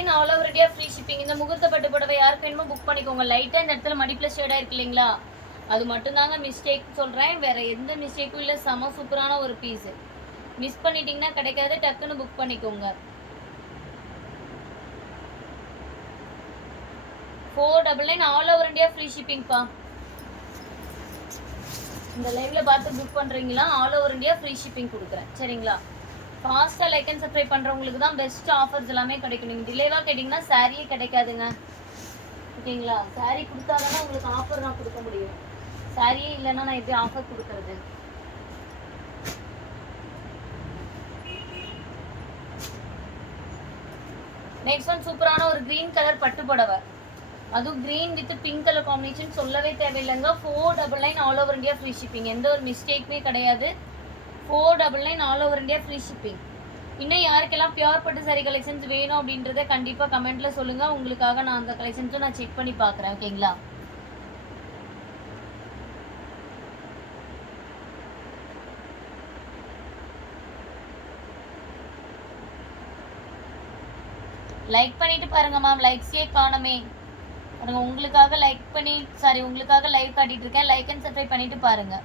999 all over India free shipping. இந்த முகூர்த்த பட்டு புடவை யாருக்கு வேணுமோ புக் பண்ணிக்கோங்க. லைட்டாக இந்த இடத்துல மடிப்பில் ஷேடாக இருக்கு இல்லைங்களா, அது மட்டும்தாங்க மிஸ்டேக் சொல்கிறேன், வேறு எந்த மிஸ்டேக்கும் இல்லை. செம சூப்பரான ஒரு பீஸு. மிஸ் பண்ணிட்டீங்கன்னா கிடைக்காது, டக்குன்னு புக் பண்ணிக்கோங்க. 499 ஆல் ஓவர் இந்தியா ஃப்ரீ ஷிப்பிங்ப்பா. இந்த லைவ்ல பார்த்து புக் பண்ணுறீங்களா, all over India free shipping கொடுக்குறேன் சரிங்களா. ஃபாஸ்ட்டாக லைக் அண்ட் சப்ஸ்கிரைப் பண்ணுறவங்களுக்கு தான் பெஸ்ட் ஆஃபர்ஸ் எல்லாமே கிடைக்கும். நீங்கள் டிலேவாக கேட்டிங்கன்னா சாரியே கிடைக்காதுங்க ஓகேங்களா. சாரீ கொடுத்தா தானே உங்களுக்கு ஆஃபர் நான் கொடுக்க முடியும். சாரியே இல்லைன்னா நான் எப்படி ஆஃபர் கொடுக்குறது. நெக்ஸ்ட் ஒன் சூப்பரான ஒரு க்ரீன் கலர் பட்டு புடவை, அதுவும் green with pink colour combination, சொல்லவே தேவையில்லைங்க. 499 all over India free shipping. எந்த ஒரு மிஸ்டேக்குமே கிடையாது. 499 all over India free shipping. இன்னும் யாருக்கெல்லாம் பியூர் பட்டு சாரி கலெக்ஷன்ஸ் வேணும் அப்படின்றத கண்டிப்பாக கமெண்ட்டில் சொல்லுங்கள். உங்களுக்காக நான் அந்த கலெக்ஷன்ஸும் நான் செக் பண்ணி பார்க்குறேன் ஓகேங்களா. லைக் பண்ணிட்டு பாருங்க மேம், லைக்ஸே காணுமே பாருங்க. உங்களுக்காக லைக் பண்ணி உங்களுக்காக லைவ் காட்டிட்டு இருக்கேன். லைக் அண்ட் சப்ஸ்கிரைப் பண்ணிட்டு பாருங்க.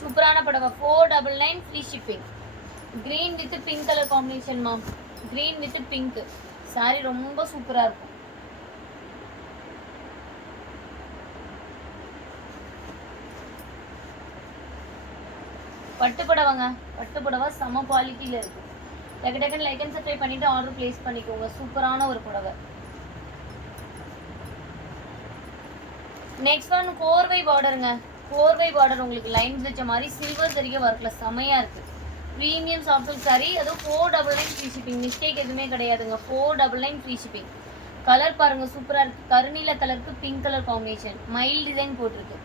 சூப்பரான புடவை 499 free shipping. Green with pink colour combination ma'am, green with pink sorry ரொம்ப சூப்பராக இருக்கும். பட்டு புடவைங்க, பட்டு புடவை செம குவாலிட்டியில் இருக்குது. டக்கு டக்குன்னு லைக் அண்ட் சப்ஸ்கிரைப் பண்ணிவிட்டு ஆர்டர் ப்ளேஸ் பண்ணிக்கோங்க. சூப்பரான ஒரு புடவை. நெக்ஸ்ட் ஒன் கோர்வை பார்டருங்க. கோர்வை பார்டர் உங்களுக்கு லைன்ஸ் வச்ச மாதிரி சில்வர் சரிக ஒர்க்கில் செமையாக இருக்குது. ப்ரீமியம் சாஃப்ட் சாரி, அதுவும் 499 ஃப்ரீ ஷிப்பிங். மிஸ்டேக் எதுவுமே கிடையாதுங்க. 499 ஃப்ரீ ஷிப்பிங். கலர் பாருங்கள் சூப்பராக இருக்குது. கருநீல கலருக்கு pink colour combination, mile design போட்டிருக்கு.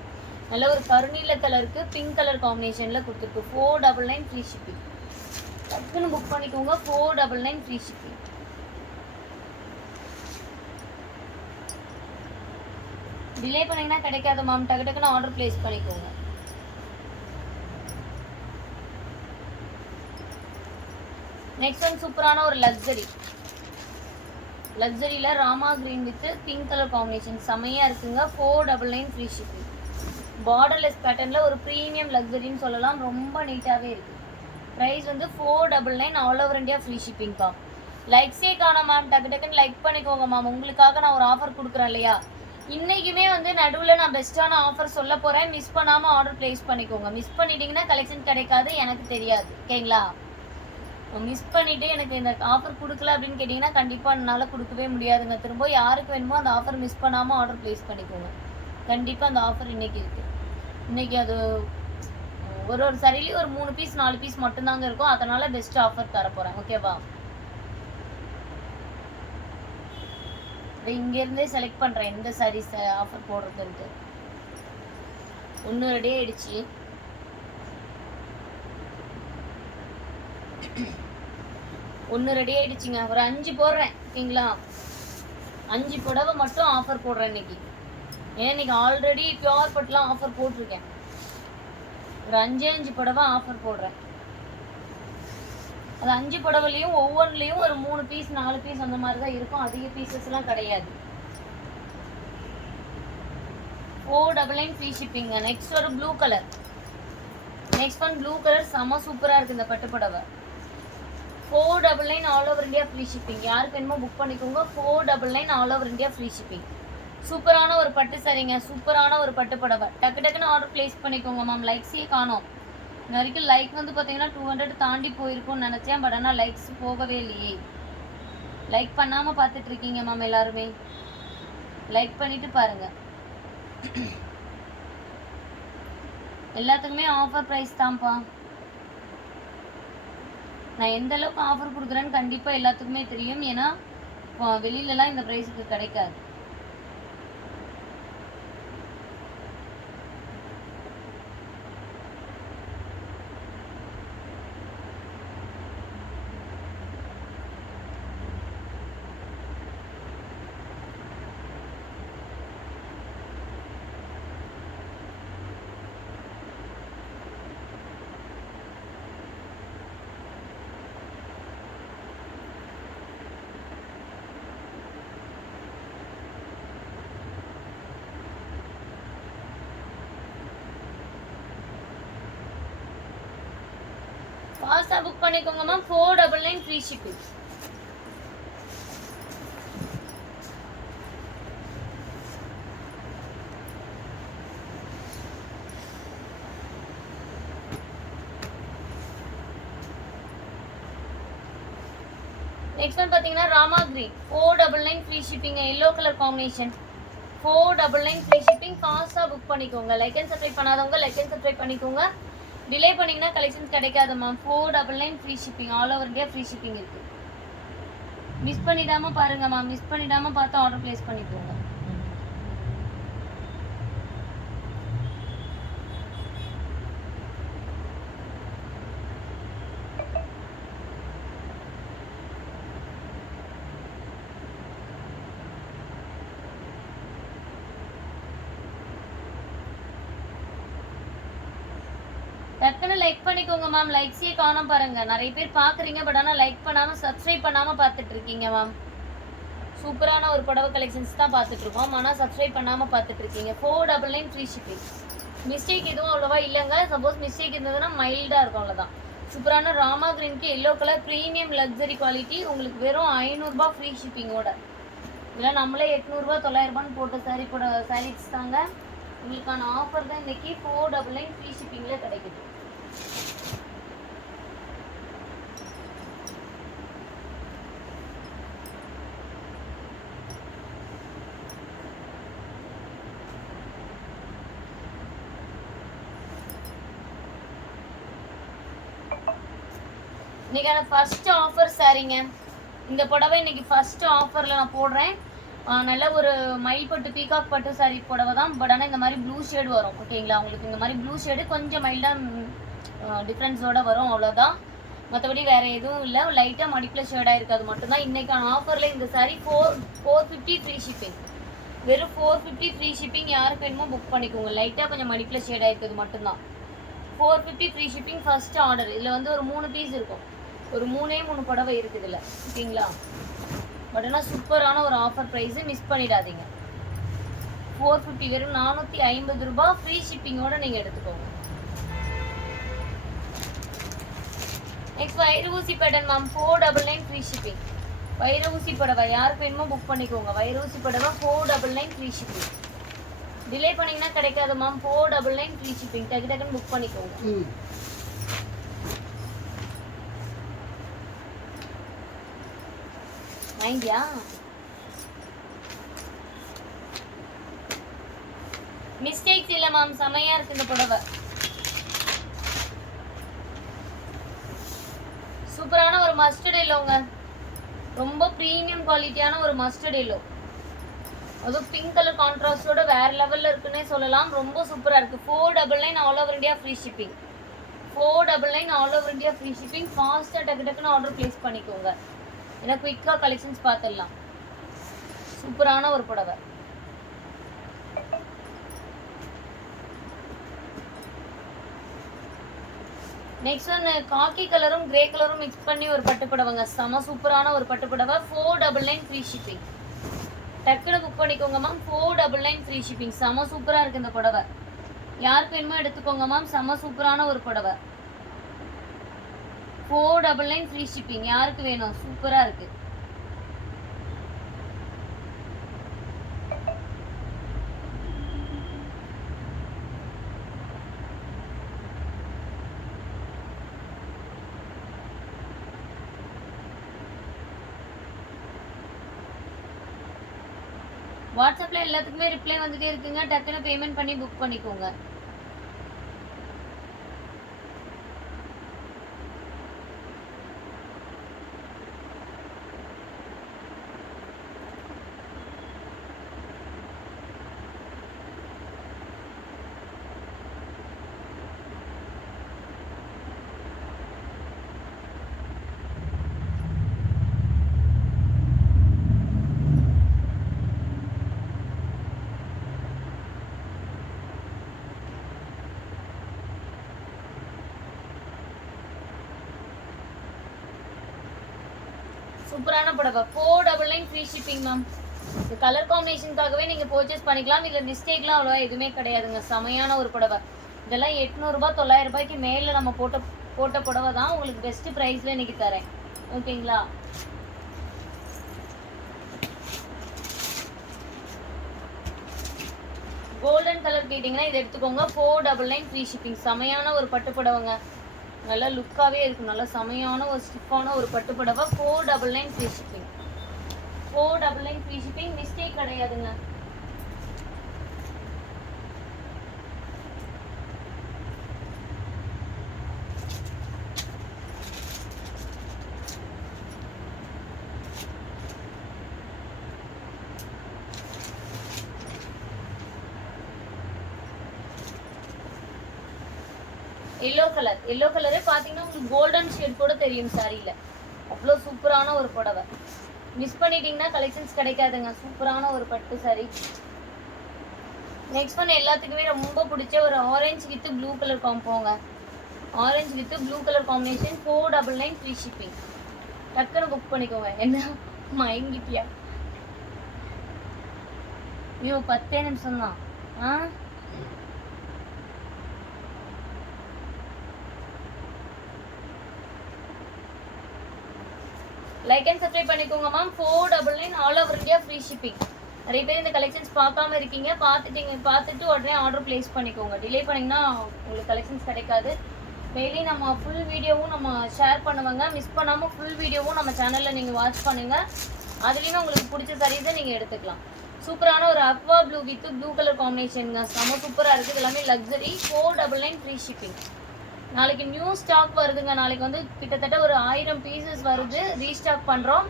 நல்ல ஒரு கருநீல கலருக்கு பிங்க் கலர் காம்பினேஷனில் கொடுத்துருக்கு. 499 ஃப்ரீ ஷிப்பிங். டக்குன்னு புக் பண்ணிக்கோங்க. 499 ஃப்ரீ ஷிப்பிங். டிலே பண்ணிங்கன்னா கிடைக்காது மேம், டக்கு டக்குன்னு ஆர்டர் ப்ளேஸ் பண்ணிக்கோங்க. நெக்ஸ்ட் ஒன் சூப்பரான ஒரு லக்ஸரியில் Rama green with pink colour combination செமையாக இருக்குங்க. 499 ஃப்ரீ ஷிப்பிங். பார்டர்லெஸ் பேட்டர்னில் ஒரு ப்ரீமியம் லக்ஸரின்னு சொல்லலாம். ரொம்ப நீட்டாகவே இருக்குது. ப்ரைஸ் வந்து 499 ஆல் ஓவர் இந்தியா ஃப்ரீ ஷிப்பிங்ப்பா. லைக்ஸே காணோம் மேம், டக்கு டக்குன்னு லைக் பண்ணிக்கோங்க மேம். உங்களுக்காக நான் ஒரு ஆஃபர் கொடுக்குறேன் இல்லையா, இன்றைக்குமே வந்து நடுவில் நான் பெஸ்ட்டான ஆஃபர் சொல்ல போகிறேன். மிஸ் பண்ணாமல் ஆர்டர் ப்ளேஸ் பண்ணிக்கோங்க. மிஸ் பண்ணிட்டீங்கன்னா கலெக்ஷன் கிடைக்காது, எனக்கு தெரியாது ஓகேங்களா. மிஸ் பண்ணிவிட்டு எனக்கு இந்த ஆஃபர் கொடுக்கல அப்படின்னு கேட்டிங்கன்னா கண்டிப்பாக என்னால் கொடுக்கவே முடியாதுங்க. திரும்ப யாருக்கு வேணுமோ அந்த ஆஃபர் மிஸ் பண்ணாமல் ஆர்டர் ப்ளேஸ் பண்ணிக்கோங்க. கண்டிப்பாக அந்த ஆஃபர் இன்றைக்கி இருக்குது. இன்றைக்கி அது ஒரு சரியிலையும் ஒரு 3 பீஸ் 4 பீஸ் மட்டும்தாங்க இருக்கும். அதனால் பெஸ்ட் ஆஃபர் தரப்போகிறேன் ஓகேவா. இங்கேருந்தே செலக்ட் பண்ணுறேன் எந்த சாரீஸ் ஆஃபர் போடுறதுன்ட்டு. ஒன்று ரெடி ஆகிடுச்சு. ஒன்று ரெடி ஆகிடுச்சிங்க. ஒரு 5 போடுறேன் ஓகேங்களா. 5 புடவை மட்டும் ஆஃபர் போடுறேன் இன்னைக்கு. ஏன்னா இன்றைக்கி ஆல்ரெடி பியூர் பட்டுலாம் ஆஃபர் போட்டிருக்கேன். ஒரு 5 புடவை ஆஃபர் போடுறேன். அது 5 புடவைலையும் ஒவ்வொன்றுலையும் ஒரு 3 பீஸ் 4 பீஸ் அந்த மாதிரி தான் இருக்கும். அதிக பீசஸ்லாம் கிடையாது. 499 ஃப்ரீ ஷிப்பிங்க. நெக்ஸ்ட் ஒரு blue colour. Next one blue colour செம்ம சூப்பராக இருக்குது இந்த பட்டு புடவை. 499 all over India free shipping. யாருக்கு வேணுமோ புக் பண்ணிக்கோங்க. 499 all over India free shipping. சூப்பரான ஒரு பட்டு சரிங்க, சூப்பரான ஒரு பட்டு புடவை. டக்கு டக்குன்னு ஆர்டர் ப்ளேஸ் பண்ணிக்கோங்க மேம். லைக்ஸே காணோம். இன்ன வரைக்கும் லைக் வந்து பார்த்தீங்கன்னா 200 தாண்டி போயிருக்கும்னு நினச்சேன். பட் ஆனால் லைக்ஸ் போகவே இல்லையே. லைக் பண்ணாமல் பார்த்துட்ருக்கீங்க மேம் எல்லாருமே. லைக் பண்ணிவிட்டு பாருங்கள். எல்லாத்துக்குமே ஆஃபர் ப்ரைஸ் தான்ப்பா. நான் எந்த அளவுக்கு ஆஃபர் கொடுக்குறேன்னு கண்டிப்பாக எல்லாத்துக்குமே தெரியும். ஏன்னா வெளியிலலாம் இந்த ப்ரைஸுக்கு கிடைக்காது. புக் பண்ணிக்கோங்க ma'am 499 free shipping. Next one பார்த்தீங்கன்னா Rama green 499 free shipping, yellow colour combination 499 free shipping. ஃபாஸ்ட்டாக புக் பண்ணிக்கோங்க. லைக் அண்ட் சப்ஸ்கிரைப் பண்ணாதவங்க லைக் அண்ட் சப்ஸ்கிரைப் பண்ணிக்கோங்க. டிலே பண்ணிங்கன்னா கலெக்ஷன்ஸ் கிடைக்காது ma'am. 499 free shipping, all over India free shipping இருக்குது. Miss பண்ணிடாமல் பாருங்கள் மேம், மிஸ் பண்ணிடாமல் பார்த்து ஆர்டர் ப்ளேஸ் பண்ணிக்கோங்க. டக்குன்னு லைக் பண்ணிக்கோங்க மேம். லைக்ஸே காணோம் பாருங்க. நிறைய பேர் பார்க்குறீங்க, பட் ஆனால் லைக் பண்ணாமல் சப்ஸ்கிரைப் பண்ணாமல் பார்த்துட்டு இருக்கீங்க மேம். சூப்பரான ஒரு புடவை கலெக்ஷன்ஸ் தான் பார்த்துட்டு இருக்கோம், ஆனால் சப்ஸ்கிரைப் பண்ணாமல் பார்த்துட்டு இருக்கீங்க. 499 ஃப்ரீ ஷிப்பிங். மிஸ்டேக் எதுவும் அவ்வளோவா இல்லைங்க. சப்போஸ் மிஸ்டேக் இருந்ததுன்னா மைல்டாக இருக்கும், அவ்வளோதான். சூப்பரான ராமா கிரீனுக்கு yellow colour premium luxury quality, உங்களுக்கு வெறும் 500 ரூபாய் ஃப்ரீ ஷிப்பிங்கோட. இதெல்லாம் நம்மளே 800 ரூபாய் 900 ரூபான்னு போட்ட சாரீஸ் தாங்க. உங்களுக்கான ஆஃபர் தான் இன்னைக்கு 499 ஃப்ரீ ஷிப்பிங்கில் கிடைக்குது. இன்னைக்கான ஃபர்ஸ்ட் ஆஃபர் சாரீங்க. இந்த புடவை இன்னைக்கு ஃபர்ஸ்ட் ஆஃபரில் நான் போடுறேன். நல்ல ஒரு மயில் பட்டு பீகாக் பட்டு சாரீ புடவை தான், பட் ஆனால் இந்த மாதிரி ப்ளூ ஷேடு வரும். ஓகேங்களா, உங்களுக்கு இந்த மாதிரி ப்ளூ ஷேடு கொஞ்சம் மைல்டாக டிஃப்ரென்ஸோடு வரும், அவ்வளோதான். மற்றபடி வேறு எதுவும் இல்லை. லைட்டாக மடிப்பில் ஷேடாக இருக்குது, அது மட்டும்தான். இன்றைக்கான ஆஃபரில் இந்த சாரீ 450 ஃப்ரீ ஷிப்பிங். வெறும் 450 ஃப்ரீ ஷிப்பிங். யாருக்கு வேணுமோ புக் பண்ணிக்கோங்க. லைட்டாக கொஞ்சம் மடிப்பில் ஷேடாக இருக்குது மட்டும்தான். 450 ஃப்ரீ ஷிப்பிங் ஃபர்ஸ்ட் ஆர்டர். இதில் வந்து ஒரு 3 பீஸ் இருக்கும், ஒரு 3 புடவை இருக்குது இதில். ஓகேங்களா, பட் ஆனால் சூப்பரான ஒரு ஆஃபர் ப்ரைஸு, மிஸ் பண்ணிடாதீங்க. 450 வெறும் 450 ரூபாய் ஃப்ரீ ஷிப்பிங்கோடு நீங்கள் எடுத்துக்கோங்க. Next Vairoosi pattern ma'am 499 free shipping. Vairoosi புடவை யாருக்கு வேணுமோ புக் பண்ணிக்கோங்க. வைரூசி புடவை 499 ஃப்ரீ ஷிப்பிங். டிலே பண்ணிங்கன்னா கிடைக்காது மேம். 499 free shipping. டக்கு டக்குன்னு புக் பண்ணிக்கோங்க. வாங்கியா மிஸ்டேக்ஸ் இல்லை மேம். செமையா இருக்கு இந்த புடவை. சூப்பரான ஒரு மஸ்டர்ட் எல்லோங்க. ரொம்ப ப்ரீமியம் குவாலிட்டியான ஒரு மஸ்டர்ட் எல்லோ. அதுவும் பிங்க் கலர் கான்ட்ராஸ்டோட வேற லெவல்ல இருக்குன்னே சொல்லலாம். ரொம்ப சூப்பரா இருக்கு. 499 all over India free shipping. 499 all over India free shipping. ஃபாஸ்ட்டாக டக்கு டக்குன்னு ஆர்டர் பிளேஸ் பண்ணிக்கோங்க. ஏன்னா குயிக்காக கலெக்ஷன்ஸ் பார்த்துடலாம். சூப்பரான ஒரு புடவை. நெக்ஸ்ட் ஒன் காக்கி கலரும் கிரே கலரும் மிக்ஸ் பண்ணி ஒரு பட்டு புடவைங்க. செம சூப்பரான ஒரு பட்டு புடவை. 499 ஃப்ரீ ஷிப்பிங். டக்குன்னு புக் பண்ணிக்கோங்க மேம். 499 free shipping. செம சூப்பராக இருக்குது இந்த புடவை. யாருக்கு வேணுமோ எடுத்துக்கோங்க மேம். செம சூப்பரான ஒரு புடவை. 499 ஃப்ரீ ஷிப்பிங். யாருக்கு வேணும்? சூப்பராக இருக்குது. வாட்ஸ்அப்பில் எல்லாத்துக்குமே ரிப்ளை வந்துட்டே இருக்குங்க. டக்குன்னு பேமெண்ட் பண்ணி புக் பண்ணிக்கோங்க. சூப்பரான புடவை. 499 ஃப்ரீ ஷிப்பிங் மேம். இந்த கலர் காம்பினேஷனுக்காகவே நீங்கள் பர்ச்சேஸ் பண்ணிக்கலாம். இதில் மிஸ்டேக்லாம் அவ்வளோவா எதுவுமே கிடையாதுங்க. செமையான ஒரு புடவை. இதெல்லாம் 800 ரூபாய் 900 ரூபாய்க்கு மேலே நம்ம போட்ட போட்ட புடவை தான் உங்களுக்கு பெஸ்ட் ப்ரைஸில் இன்னைக்கு தரேன். ஓகேங்களா? கோல்டன் கலர் கேட்டிங்கன்னா இது எடுத்துக்கோங்க. 499 ஃப்ரீ ஷிப்பிங். செமையான ஒரு பட்டு புடவைங்க, நல்லா லுக்காகவே இருக்கும். நல்லா செமையான ஒரு ஸ்டிஃபான ஒரு பட்டு புடவை. 499 free shipping. 499 free shipping. Mistake கிடையாதுங்க. எல்லோ கலரு பார்த்தீங்கன்னா உங்களுக்கு கோல்டன் ஷேட் கூட தெரியும் சாரியில். அவ்வளோ சூப்பரான ஒரு புடவை. மிஸ் பண்ணிட்டீங்கன்னா கலெக்ஷன்ஸ் கிடைக்காதுங்க. சூப்பரான ஒரு பட்டு சாரி. நெக்ஸ்ட் ஒன் எல்லாத்துக்குமே ரொம்ப பிடிச்ச ஒரு ஆரஞ்சு வித் ப்ளூ கலர் காம்போங்க. Orange with blue colour combination. 499 free shipping. டக்குன்னு புக் பண்ணிக்கோங்க. என்ன மயங்கிட்டியா? ஐயோ 10 நிமிஷம் தான். லைக் அண்ட் சப்ஸ்கிரைப் பண்ணிக்கோங்க ma'am. 499 all over India free shipping. நிறைய பேர் இந்த கலெக்ஷன்ஸ் பார்க்காம இருக்கீங்க. பார்த்துட்டு உடனே ஆர்டர் பிளேஸ் பண்ணிக்கோங்க. டிலே பண்ணிங்கன்னா உங்களுக்கு கலெக்ஷன்ஸ் கிடைக்காது. டெய்லி நம்ம ஃபுல் வீடியோவும் நம்ம ஷேர் பண்ணுவாங்க. மிஸ் பண்ணாமல் ஃபுல் வீடியோவும் நம்ம சேனலில் நீங்கள் வாட்ச் பண்ணுங்கள். அதுலேயுமே உங்களுக்கு பிடிச்ச சாரீஸை நீங்கள் எடுத்துக்கலாம். சூப்பரான ஒரு aqua blue with blue colour காம்பினேஷனுங்க. செம்ம சூப்பராக இருக்குது. எல்லாமே லக்ஸரி. 499 free shipping. நாளைக்கு நியூ ஸ்டாக் வருதுங்க. நாளைக்கு வந்து கிட்டத்தட்ட ஒரு 1000 பீசஸ் வருது. ரீஸ்டாக் பண்ணுறோம்.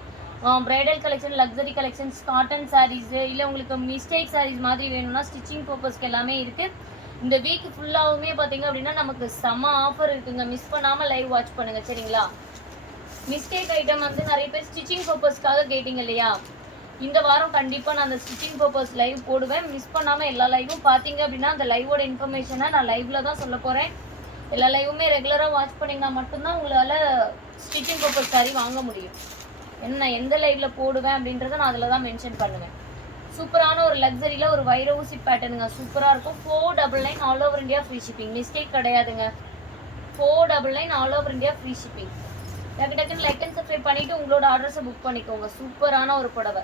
Bridal collection, luxury collections, cotton saris, இல்லை உங்களுக்கு மிஸ்டேக் சாரீஸ் மாதிரி வேணும்னா ஸ்டிச்சிங் பர்பஸ்க்கு எல்லாமே இருக்குது. இந்த வீக் ஃபுல்லாகவுமே பார்த்தீங்க அப்படின்னா நமக்கு செம்ம ஆஃபர் இருக்குங்க. மிஸ் பண்ணாமல் லைவ் வாட்ச் பண்ணுங்கள் சரிங்களா? மிஸ்டேக் ஐட்டம் வந்து நிறைய பேர் ஸ்டிச்சிங் பர்பஸ்க்காக கேட்டிங்க இல்லையா? இந்த வாரம் கண்டிப்பாக நான் அந்த ஸ்டிச்சிங் பர்பஸ் லைவ் போடுவேன். மிஸ் பண்ணாமல் எல்லா லைவும் பார்த்தீங்க அப்படின்னா அந்த லைவோட இன்ஃபர்மேஷனை நான் லைவில் தான் சொல்ல போகிறேன். எல்லா லைவுமே ரெகுலராக வாட்ச் பண்ணிங்கன்னா மட்டும்தான் உங்களால் ஸ்டிச்சிங் பர்பஸ் சாரி வாங்க முடியும். என்ன எந்த லைவில் போடுவேன் அப்படின்றத நான் அதில் தான் மென்ஷன் பண்ணுவேன். சூப்பரான ஒரு லக்ஸரியில் ஒரு வைர ஊசி பேட்டர்னுங்க. சூப்பராக இருக்கும். 499 all over India free shipping. Mistake கிடையாதுங்க. 499 all over India free shipping. டக்குன்னு லைக் அண்ட் சப்ஸ்கிரைப் பண்ணிவிட்டு உங்களோட ஆர்டர்ஸை புக் பண்ணிக்கோங்க. சூப்பரான ஒரு புடவை.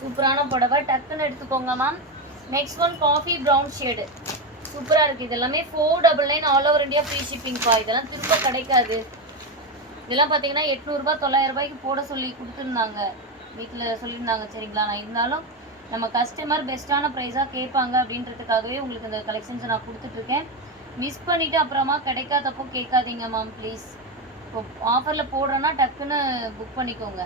சூப்பரான புடவை டக்குன்னு எடுத்துக்கோங்க ma'am. Next one coffee brown shade. சூப்பராக இருக்குது. இதெல்லாமே 499 ஆல் ஓவர் இந்தியா ஃப்ரீ ஷிப்பிங்ப்பா. இதெல்லாம் திரும்ப கிடைக்காது. இதெல்லாம் பார்த்தீங்கன்னா 800 900 போட சொல்லி கொடுத்துருந்தாங்க. வீட்டில் சொல்லியிருந்தாங்க சரிங்களா? நான் இருந்தாலும் நம்ம கஸ்டமர் பெஸ்ட்டான ப்ரைஸாக கேட்பாங்க அப்படின்றதுக்காகவே உங்களுக்கு இந்த கலெக்ஷன்ஸை நான் கொடுத்துட்ருக்கேன். மிஸ் பண்ணிவிட்டு அப்புறமா கிடைக்காதப்போ கேட்காதீங்க மேம் ப்ளீஸ். இப்போ ஆஃபரில் போடுறேன்னா டக்குன்னு புக் பண்ணிக்கோங்க.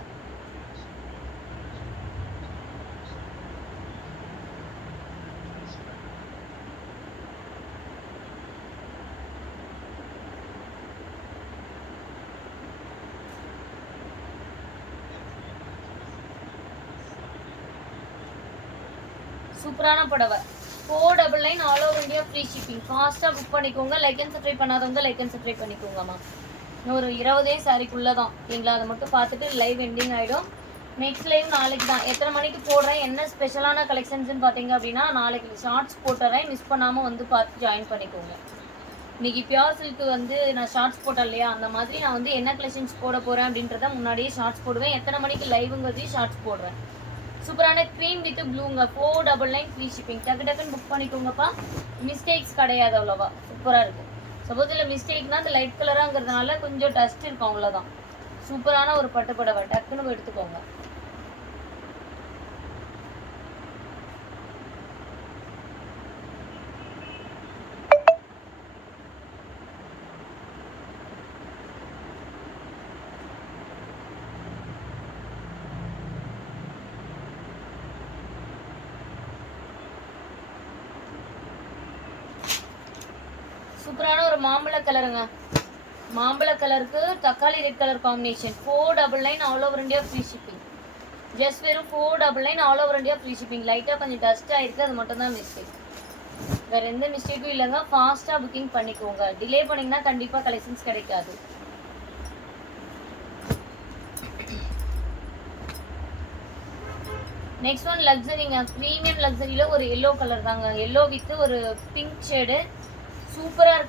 சூப்பரான புடவை. 499 all over India free shipping. ஃபாஸ்ட்டாக புக் பண்ணிக்கோங்க. லைக் அண்ட் சப்ஸ்கிரைப் பண்ணாதவங்க லைக் அண்ட் சப்ஸ்கிரைப் பண்ணிக்கோங்கம்மா. இன்னும் ஒரு 20 சாரிக்குள்ளே தான் ஓகேங்களா? அதை மட்டும் பார்த்துட்டு லைவ் எண்டிங் ஆகிடும். நெக்ஸ்ட் லைவ் நாளைக்கு தான். எத்தனை மணிக்கு போடுறேன், என்ன ஸ்பெஷலான கலெக்ஷன்ஸ்னு பார்த்தீங்க அப்படின்னா நாளைக்கு ஷார்ட்ஸ் போட்டுறேன். மிஸ் பண்ணாமல் வந்து பார்த்து ஜாயின் பண்ணிக்கோங்க. இன்றைக்கி பியூர் சில்க்கு வந்து நான் ஷார்ட்ஸ் போட்டேன் இல்லையா? அந்த மாதிரி நான் வந்து என்ன கலெக்ஷன்ஸ் போட போகிறேன் அப்படின்றத முன்னாடியே ஷார்ட்ஸ் போடுவேன். எத்தனை மணிக்கு லைவுங்கிறதையும் ஷார்ட்ஸ் போடுறேன். சூப்பரான க்ரீம் வித் ப்ளூங்க. 499 free shipping. டக்குன்னு புக் பண்ணிக்கோங்கப்பா. மிஸ்டேக்ஸ் கிடையாது அவ்வளோவா. சூப்பராக இருக்குது. சப்போஸ் இல்லை மிஸ்டேக்னால் அந்த லைட் கலராங்கிறதுனால கொஞ்சம் டஸ்ட் இருக்கும் அவ்வளோதான். சூப்பரான ஒரு பட்டு புடவை. டக்குன்னு எடுத்துக்கோங்க. சூப்பரான ஒரு மாம்பழ கலருங்க. மாம்பழ கலருக்கு தக்காளி red colour combination. 499 all over India free shipping. Just வெறும் 499 all over India free shipping. லைட்டாக கொஞ்சம் டஸ்ட் ஆகிருக்கு, அது மட்டும் தான் மிஸ்டேக். வேறு எந்த மிஸ்டேக்கும் இல்லைங்க. ஃபாஸ்ட்டாக புக்கிங் பண்ணிக்கோங்க. டிலே பண்ணிங்கன்னா கண்டிப்பாக கலெக்ஷன்ஸ் கிடைக்காது. நெக்ஸ்ட் ஒன் லக்ஸரிங்க. ப்ரீமியம் லக்ஸரியில் ஒரு எல்லோ கலர் தாங்க. எல்லோ வித் ஒரு பிங்க் ஷேடு. சூப்பரா இருக்கு.